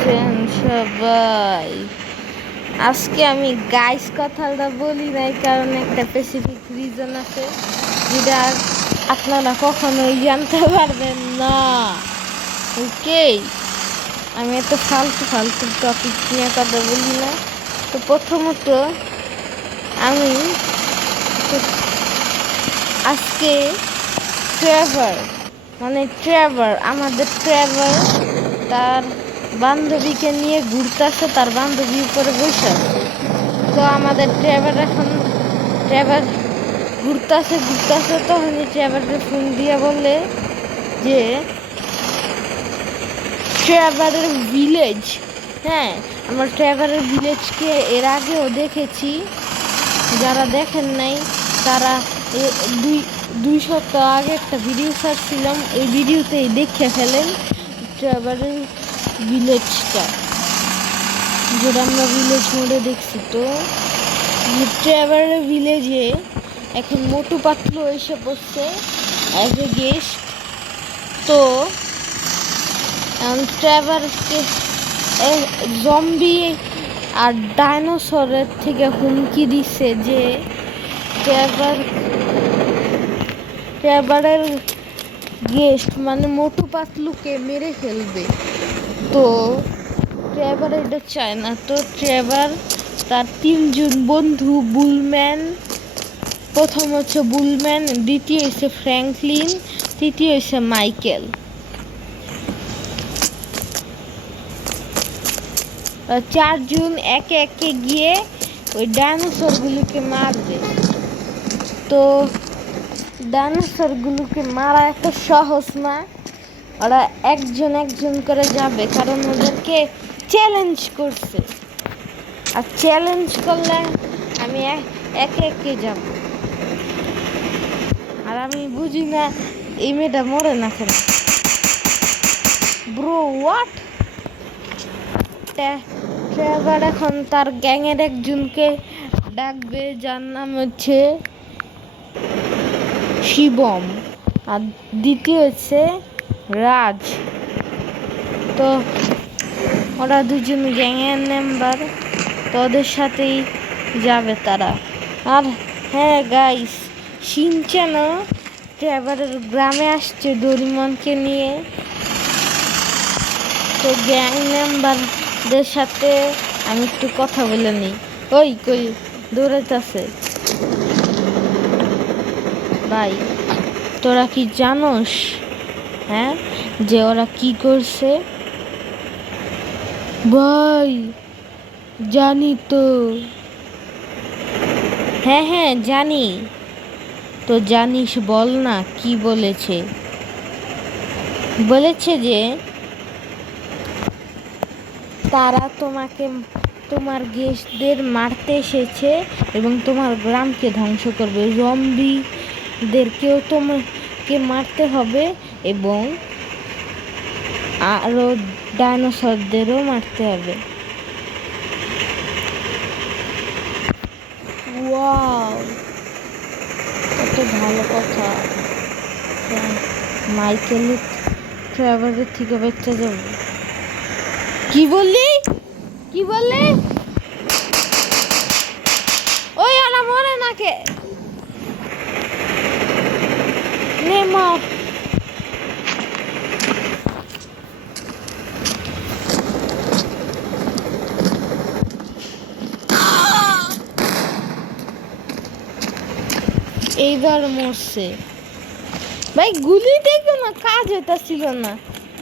আছেন সবাই? আজকে আমি গাইস কথাটা বলি নাই, কারণ একটা স্পেসিফিক রিজন আছে যেটা আপনারা কখনোই জানতে পারবেন না। ওকে, আমি এত ফালতু ফালতু টপিক নিয়ে কথা বলি না। তো প্রথমত আমি আজকে ট্রেভার আমাদের ট্রেভার তার বান্ধবীকে নিয়ে ঘুরতেছে, তার বান্ধবী উপরে বসে আছে। তো আমাদের ট্রেভার ঘুরতেছে তখনই ট্রেভারকে ফোন দিয়ে বলে যে ট্রেভারের ভিলেজ, হ্যাঁ আমরা ট্রেভারের ভিলেজকে এর আগেও দেখেছি। যারা দেখেন নাই তারা দুই সপ্তাহ আগে একটা ভিডিও ছাড়ছিলাম, এই ভিডিওতেই দেখে ফেলেন ট্রেভারের ভিলেজটা, যেটা আমরা ভিলেজ মোডে দেখছি। তো ট্রেভারের ভিলেজে এখন মোটু পাতলু এসে পড়ছে অ্যাজ এ গেস্ট। তো ট্রেভারকে জম্বি আর ডাইনোসরের থেকে হুমকি দিচ্ছে যে ট্রেভারের গেস্ট মানে মোটু পাতলুকে মেরে ফেলবে। তো ট্রেভার এটা চায় না। তো ট্রেভার তার তিনজন বন্ধু, বুলম্যান, প্রথম হচ্ছে বুলম্যান, দ্বিতীয় হচ্ছে ফ্র্যাঙ্কলিন, তৃতীয় হচ্ছে মাইকেল, চারজন একে একে গিয়ে ওই ডাইনোসরগুলোকে মারবে। তো ডাইনোসরগুলোকে মারা এত সহজ না, ওরা একজন একজন করে যাবে, কারণ ওদেরকে চ্যালেঞ্জ করছে। আর চ্যালেঞ্জ করলে আমি একে একে যাব। আর আমি বুঝি না এই মেয়েটা মরে না কেন। Bro what? ট্রেভার এখন তার গ্যাংয়ের একজনকে ডাকবে, যার নাম হচ্ছে শিবম, আর দ্বিতীয় হচ্ছে রাজ। তো ওরা দুজন গ্যাংয়ের মেম্বার, তো ওদের সাথেই যাবে তারা। আর হ্যাঁ গাইস, শিনচ্যানও ট্রেভারের গ্রামে আসছে ডোরিমনকে নিয়ে। তো গ্যাং মেম্বারদের সাথে আমি একটু কথা বলে নিই। ওই কই দৌড়াইতেছে ভাই, তোরা কি জানোস হ্যাঁ যে ওরা কি করছে? ভাই জানি তো। হ্যাঁ হ্যাঁ জানি। তো জানিস বল না কি বলেছে? বলেছে যে তারা তোমার গেস্টদের মারতে এসেছে এবং তোমার গ্রামকে ধ্বংস করবে। জম্বিদেরকেও তোমাকে মারতে হবে এবং আরও ডাইনোসরদেরও মারতে হবে। ওয়াও, কত ভালো কথা। মাইকেল ট্রেভারের থেকে বেঁচে যাবে। কি বললি? ওই আনা মরে নাকে নেমর। এইবার মরছে ভাই, গুলিতে কোনো কাজ হইতেছিল না।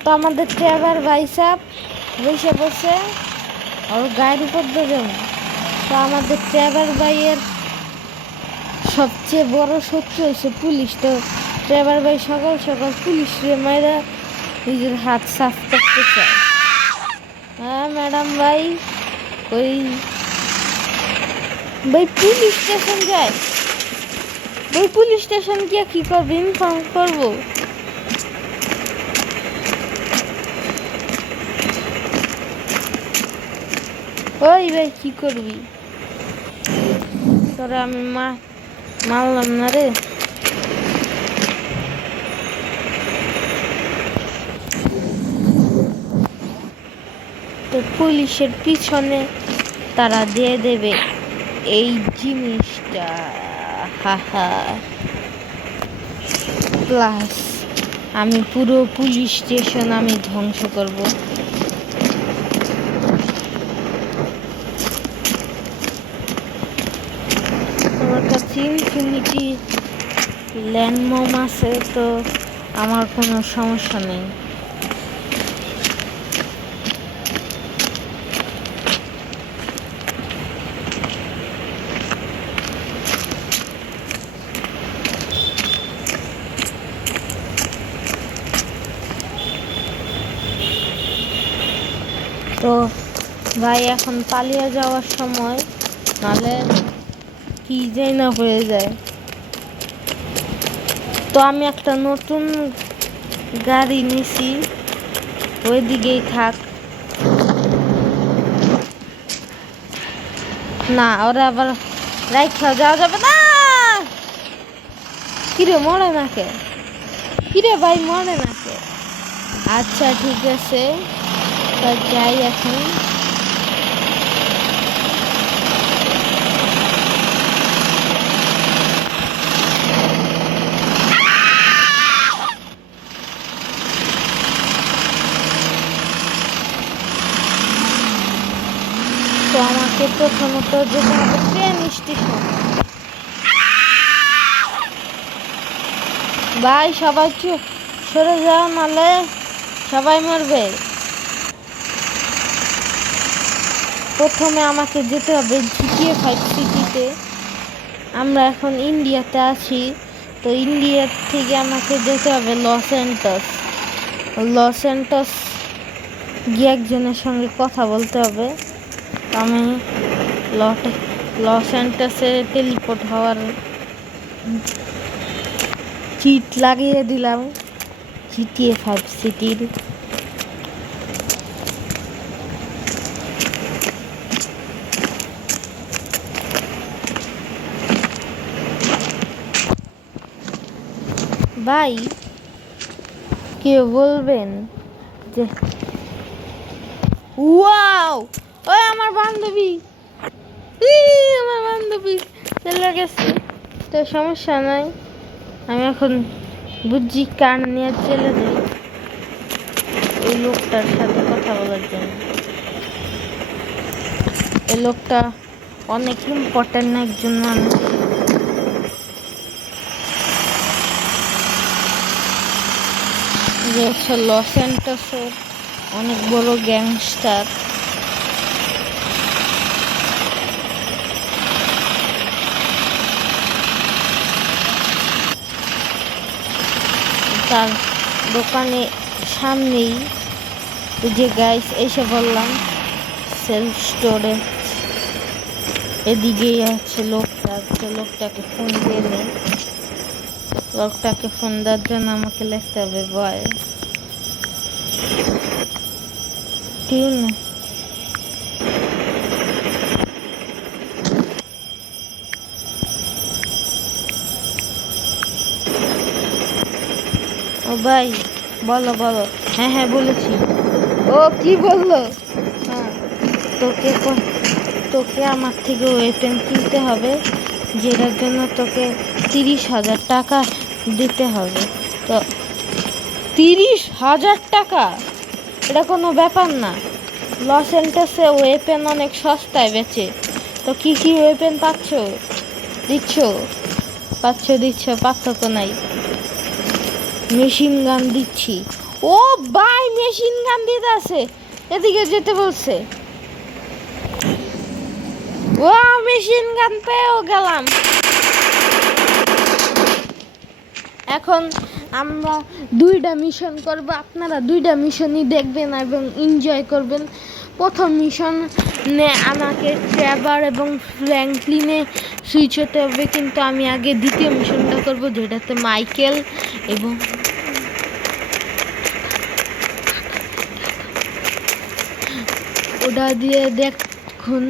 তো আমাদের ট্রেভার ভাই সাহেব বসে বসে ওর গায়ের উপর দেবেন। তো আমাদের ট্রেভার ভাইয়ের সবচেয়ে বড় শত্রু হচ্ছে পুলিশ। তো ট্রেভার ভাই সকাল সকাল পুলিশে মাইরা নিজের হাত সাফ করতে চায়। হ্যাঁ ম্যাডাম ভাই, ওই ভাই পুলিশ স্টেশন যায়। ওই পুলিশ স্টেশন গিয়ে কি করবো? ইনফর্ম করবো। ওই ভাই কি করবি? তোরা আমি মারলাম না রে। তো তো পুলিশের পিছনে তারা দিয়ে দেবে এই জিনিসটা, হাহা। প্লাস আমি পুরো পুলিশ স্টেশন আমি ধ্বংস করব। আমার কাছে ইনফিনিটি ল্যান্ডমম আছে, তো আমার কোনো সমস্যা নেই। তো ভাই এখন পালিয়ে যাওয়ার সময়, নাহলে কি যাই না হয়ে যায়। তো আমি একটা নতুন গাড়ি নিছি, ওই দিকেই থাক। না, ওরা আবার রাইখা যাওয়া যাবে না। কিরে মরে নাকে? কিরে ভাই মরে নাকে? আচ্ছা ঠিক আছে, তা যাই এখন। তো আমাকে প্রথমত যেতে হবে ট্রেন স্টেশন। ভাই সবাই সরে যাও, নাহলে সবাই মরবে। প্রথমে আমাকে যেতে হবে GTA 5 সিটিতে। আমরা এখন ইন্ডিয়াতে আছি, তো ইন্ডিয়া থেকে আমাকে যেতে হবে লস অ্যান্টস। লস অ্যান্টস গিয়ে একজনের সঙ্গে কথা বলতে হবে। আমি লস অ্যান্টসে টেলিপোর্ট হওয়ার চিট লাগিয়ে দিলাম GTA 5 সিটির। ভাই কেউ বলবেন যে ওয়াও, ওই আমার বান্ধবী, আমার বান্ধবী চলে গেছে। তো সমস্যা নাই, আমি এখন বুঝছি কান নিয়ে চলে যাই ওই লোকটার সাথে কথা বলার জন্য। এই লোকটা অনেক ইম্পর্টেন্ট একজন মানুষ। যে হচ্ছে লস অ্যান্টসের অনেক বড় গ্যাংস্টার। তার দোকানে সামনেই যে গাইস এসে বললাম সেলফ স্টোরেজ, এদিকেই আছে লোকটা। লোকটাকে ফোন দিয়ে নেই। লোকটাকে ফোন দেওয়ার জন্য আমাকে লিখতে হবে বয়। ঠিক না? ও ভাই বলো বলো। হ্যাঁ হ্যাঁ বলেছি। ও কি বললো? হ্যাঁ, তোকে তোকে আমার থেকে ওয়েপেন কিনতে হবে, যেটার জন্য তোকে 30,000 টাকা দিতে হবে। তো 30,000 টাকা এটা কোনো ব্যাপার না। লস অ্যান্টসে ওয়েপেন অনেক সস্তায় বেচে। তো কি কি ওয়েপেন পাচ্ছ? দিচ্ছ পার্থক্য নাই। মেশিন গান দিচ্ছি। ও ভাই মেশিন গান দিতে আছে, এদিকে যেতে বলছে। ও মেশিন গান পেয়েও গেলাম। এখন আমরা 2টা মিশন করব, আপনারা 2টা মিশনই দেখবেন এবং এনজয় করবেন। প্রথম মিশনে আমাকে ট্রেভার এবং ফ্র্যাঙ্কলিনে সুইচ হতে হবে, কিন্তু আমি আগে দ্বিতীয় মিশনটা করব, যেটাতে মাইকেল এবং ওটা দিয়ে দেখুন।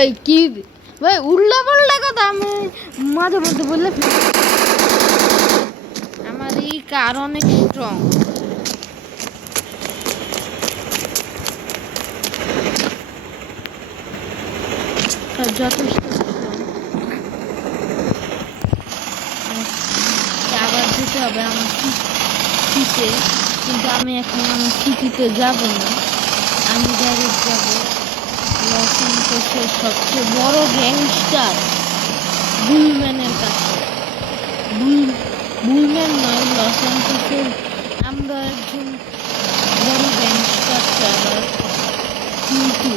ওই কি ভাই উল্লা পাল্লা কথা আমি মাঝে মধ্যে বললে। আমার এই কার অনেক স্ট্রং। যথেষ্ট আবার যেতে হবে আমার সিটিতে, কিন্তু আমি এখন আমার সিটিতে যাব না, আমি ডাইরেক্ট যাব লস অ্যাঞ্জেলসের সবচেয়ে বড় গ্যাংস্টার বুলম্যানের কাছে। বুলম্যান নয়, লস অ্যাঞ্জেলসের আমরা একজন বড় গ্যাংস্টার ট্রেভার, কিন্তু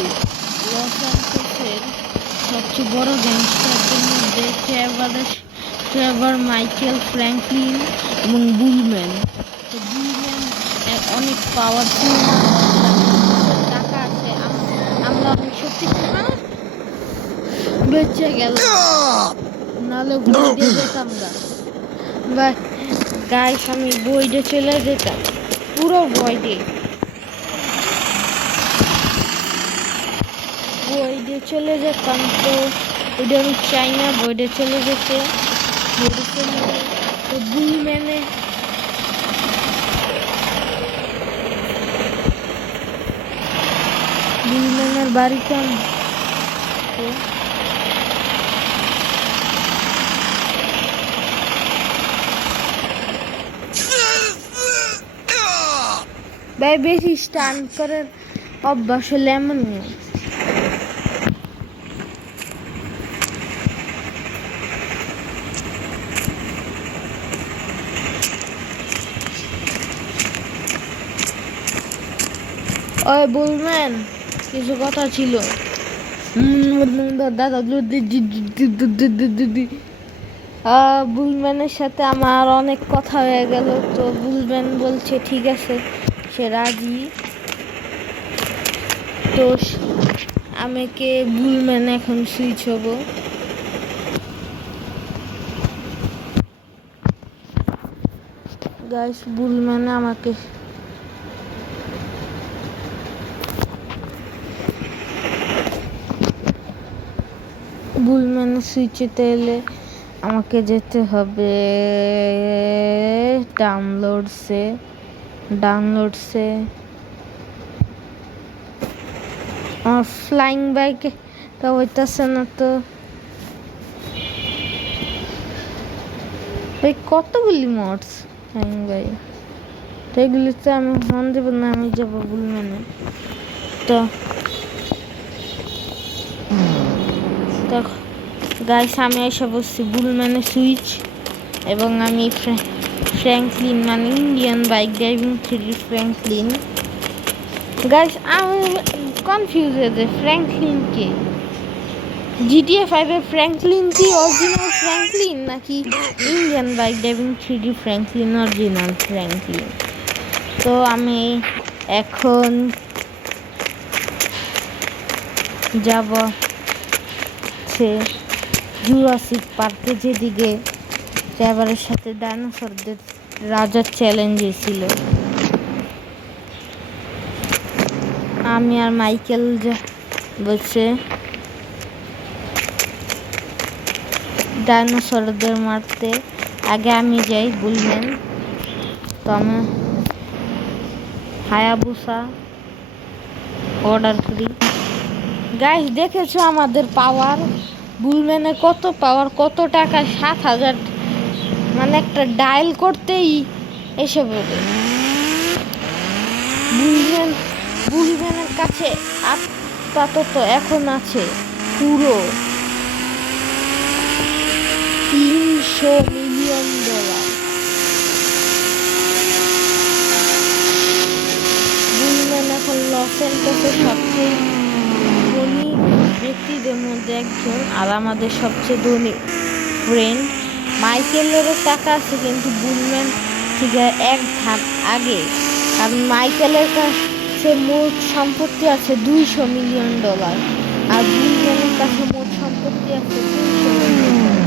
লস অ্যাঞ্জেলসের সবচেয়ে বড় গ্যাংস্টারদের মধ্যে ট্রেভার, মাইকেল ফ্র্যাঙ্কলিন এবং বুলম্যান। তো বুলম্যান অনেক পাওয়ারফুল, টাকা আছে, আমরা অনেক শক্তিশালী, বেঁচে গেল, নাহলে বই দিয়ে যেতাম বা গাইস, আমি বইডে চলে যেতাম, পুরো বইডে চলে যেতাম। তো ওইটা আমি চাই না, বইডে চলে যেতে। তো বুলম্যানের বাড়িতে ভাই বেশি স্টান করার অভ্যাস হলে এমন নেই। ওই বুলম্যান, কিছু কথা ছিল দাদা। বুলম্যানের সাথে আমার অনেক কথা হয়ে গেল। তো বুলম্যান বলছে ঠিক আছে, সে রাজি। তো আমাকে বুলম্যান এখন সুইচ হব। গাইস, বুলম্যান আমাকে বুলম্যানের সুইচেতে এলে আমাকে যেতে হবে ডাউনলোডসে। আমার ফ্লাইং বাইক তা হইতেছে না। তো ভাই কতগুলি মোডস ফ্লাইং বাইক, তো এগুলিতে আমি মন দেব না, আমি যাবো বুলম্যানে। তো গাইস, আমি এসে বসছি বুলম্যানের সুইচ, এবং আমি ফ্র্যাঙ্কলিন মানে Indian bike driving 3D Franklin. Guys, আমি কনফিউজ হয়ে যাই, ফ্র্যাঙ্কলিন কে? GTA 5 এর ফ্র্যাঙ্কলিন কি অরিজিনাল ফ্র্যাঙ্কলিন, নাকি Indian bike driving 3D Franklin original Franklin? তো আমি এখন যাব জুরাসিক পার্কে, যেদিকে ট্রেভারের সাথে ডাইনোসরদের রাজার চ্যালেঞ্জ ছিল। আমি আর মাইকেল বলছে ডাইনোসরদের মারতে। আগে আমি যাই বুলম্যান। তো আমি হায়াবুসা অর্ডার করি। গাইস, দেখেছো আমাদের পাওয়ার? বুলম্যানে কত পাওয়ার, কত টাকা, 7,000, মানে একটা ডায়াল করতেই এসে পড়ে। বুলম্যানের কাছে আপাতত এখন আছে পুরো $300 মিলিয়ন। বুলম্যান এখন লস অ্যাঞ্জেলসের সবচেয়ে ধনী ব্যক্তিদের মধ্যে একজন, আর আমাদের সবচেয়ে ধনী ফ্রেন্ড। মাইকেলেরও টাকা আছে, কিন্তু বুলম্যান থেকে এক ধাপ আগে, কারণ মাইকেলের কাছে মোট সম্পত্তি আছে $200 মিলিয়ন, আর বুলম্যানের কাছে মোট সম্পত্তি আছে $300 মিলিয়ন।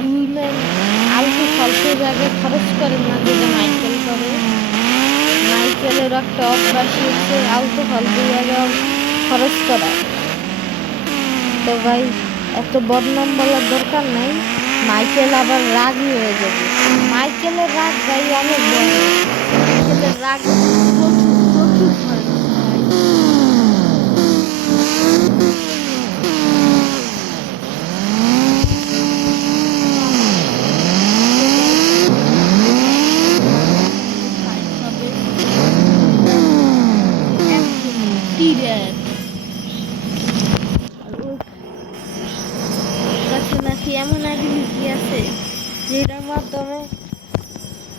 বুলম্যান আলতু ফালতু জায়গায় খরচ করেন না, যেটা মাইকেল করে। মাইকেলের একটা অভ্যাস হচ্ছে আলতু ফালতু জায়গায় খরচ করা। তো ভাই, এত বদনাম বলার দরকার নাই, মাইকেল আবার রাগই হয়ে যাবে। মাইকেলের রাগ ভাই অনেক বড়, মাইকেলের রাগ প্রচুর হয়।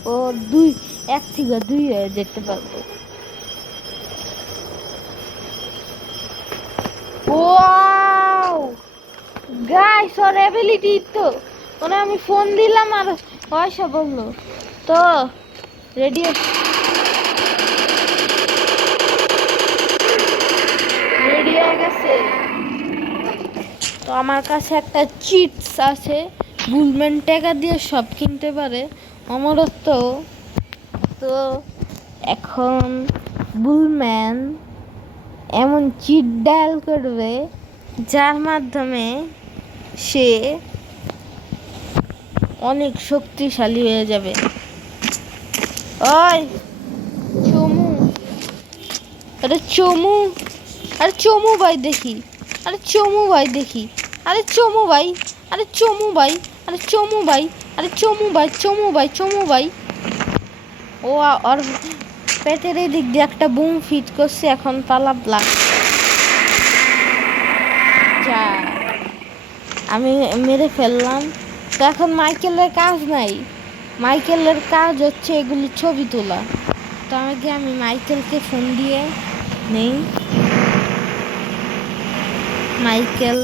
ও এক থেকে দুই হয়ে যেতে পারবো। ওয়াও গাইস, ওর এবিলিটি তো মানে আমি ফোন দিলাম আর পয়সা বললো তো রেডি রেডি হয়ে গেছে। তো আমার কাছে একটা চিটস আছে, বুলম্যান টাকা দিয়ে সব কিনতে পারে অমরত্ব। তো এখন বুলম্যান এমন চিট ডায়াল করবে যার মাধ্যমে সে অনেক শক্তিশালী হয়ে যাবে। ওই চমু, আরে চমু, আরে চমু ভাই দেখি, আরে চমু ভাই দেখি, আরে চমু ভাই, আরে চমু ভাই, আরে চমু ভাই, আরে চমু ভাই, চমু ভাই, চমু ভাই। ও আর পেটের এই দিক দিয়ে একটা বুম ফিট করছে, এখন পালা ব্লাক। যা আমি মেরে ফেললাম। তো এখন মাইকেলের কাজ নাই, মাইকেলের কাজ হচ্ছে এগুলি ছবি তোলা। তো আমি মাইকেলকে ফোন দিয়ে নেই। মাইকেল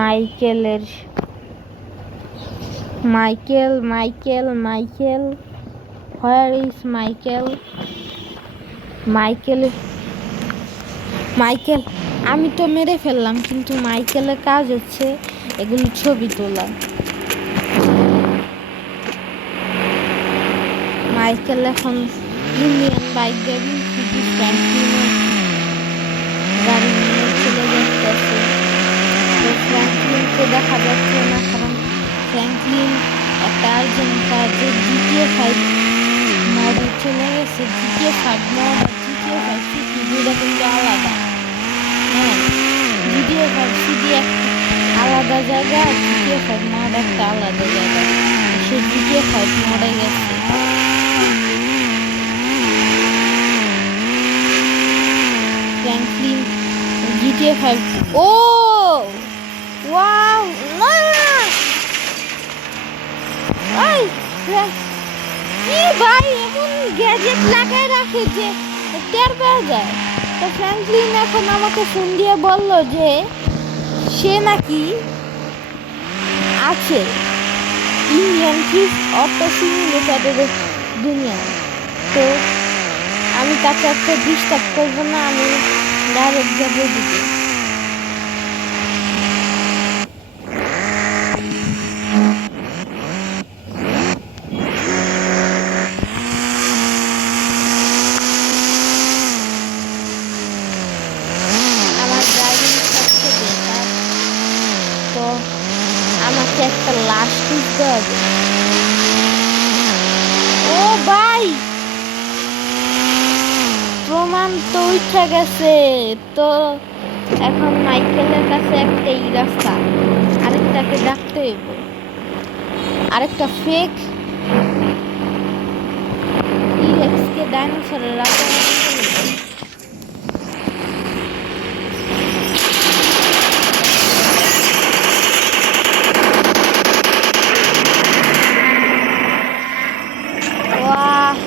মাইকেলের Michael Michael Michael where is Michael? Michael Michael আমি তো মেরে ফেললাম, কিন্তু মাইকেলের কাজ হচ্ছে এগুলি ছবি তোলা। মাইকেল এখন ইন্ডিয়ান বাইক ড্রাইভিং গাড়ি নিয়ে চলে যাচ্ছে। তো ফ্র্যাঙ্কলিনকে দেখা যাচ্ছে না, কারণ ফ্র্যাঙ্কলিন একটা আর্জেন্ট কাজে GTA 5 মডে চলে গেছে। GTA 5 মড আর GTA 5 সিটি দুইটা কিন্তু আলাদা। হ্যাঁ, GTA 5 সিটি একটা আলাদা জায়গা আর GTA 5 মড একটা আলাদা জায়গা। সে GTA 5 মডে গেছে। ফ্র্যাঙ্কলিন GTA 5 ও ওয়াও না এই কি ভাই এমন গ্যাজেট লাগায় রাখে যে টের পাওয়া যায়। তো ফ্র্যাঙ্কলিন এখন আমাকে ফোন দিয়ে বলল যে সে নাকি আছে ইন্ডিয়ান ফিস অটো সিমুলেটরের দুনিয়ায়। তো আমি তাকে একটা ডিস্টার্ব করবো না, আমি ডাইরেক্ট যাবো দিকে। আমার ড্রাইভিং হচ্ছে বেকার, তো আমাকে একটা লাশ খুঁজতে হবে। ও ভাই প্রমাণ তো উঠে গেছে। তো এখন মাইকেলের কাছে একটাই রাস্তা, আরেকটাকে ডাকতে হইব, আরেকটা ফেক ইলেক্সকে ডাইনোসরের রাজা।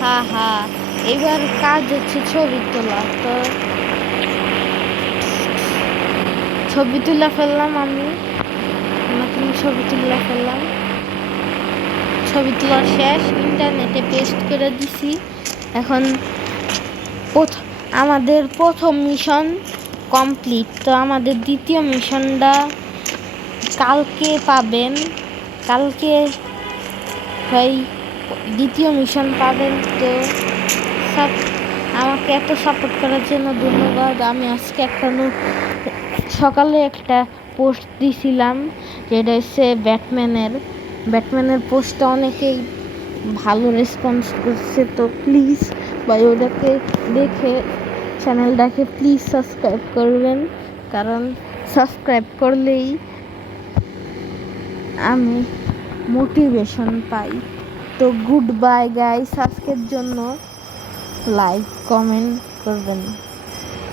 হা হা এবার কাজ হচ্ছে ছবি তোলা। তো ছবি তুলে ফেললাম, আমি নতুন ছবি তুলে ফেললাম। ছবি তোলা শেষ, ইন্টারনেটে পেস্ট করে দিছি। এখন আমাদের প্রথম মিশন কমপ্লিট। তো আমাদের দ্বিতীয় মিশনটা কালকে পাবেন, কালকে ভাই দ্বিতীয় মিশন পাবেন। তো আমাকে এত সাপোর্ট করার জন্য ধন্যবাদ। আমি আজকে সকালে একটা পোস্ট দিছিলাম, যেটা হচ্ছে ব্যাটম্যানের পোস্টটা অনেকেই ভালো রেসপন্স করছে। তো প্লিজ ভাই ওটাকে দেখে চ্যানেলটাকে প্লিজ সাবস্ক্রাইব করবেন, কারণ সাবস্ক্রাইব করলেই আমি মোটিভেশন পাই। তো গুড বাই গাইস আজকের জন্য। লাইক কমেন্ট করবেন।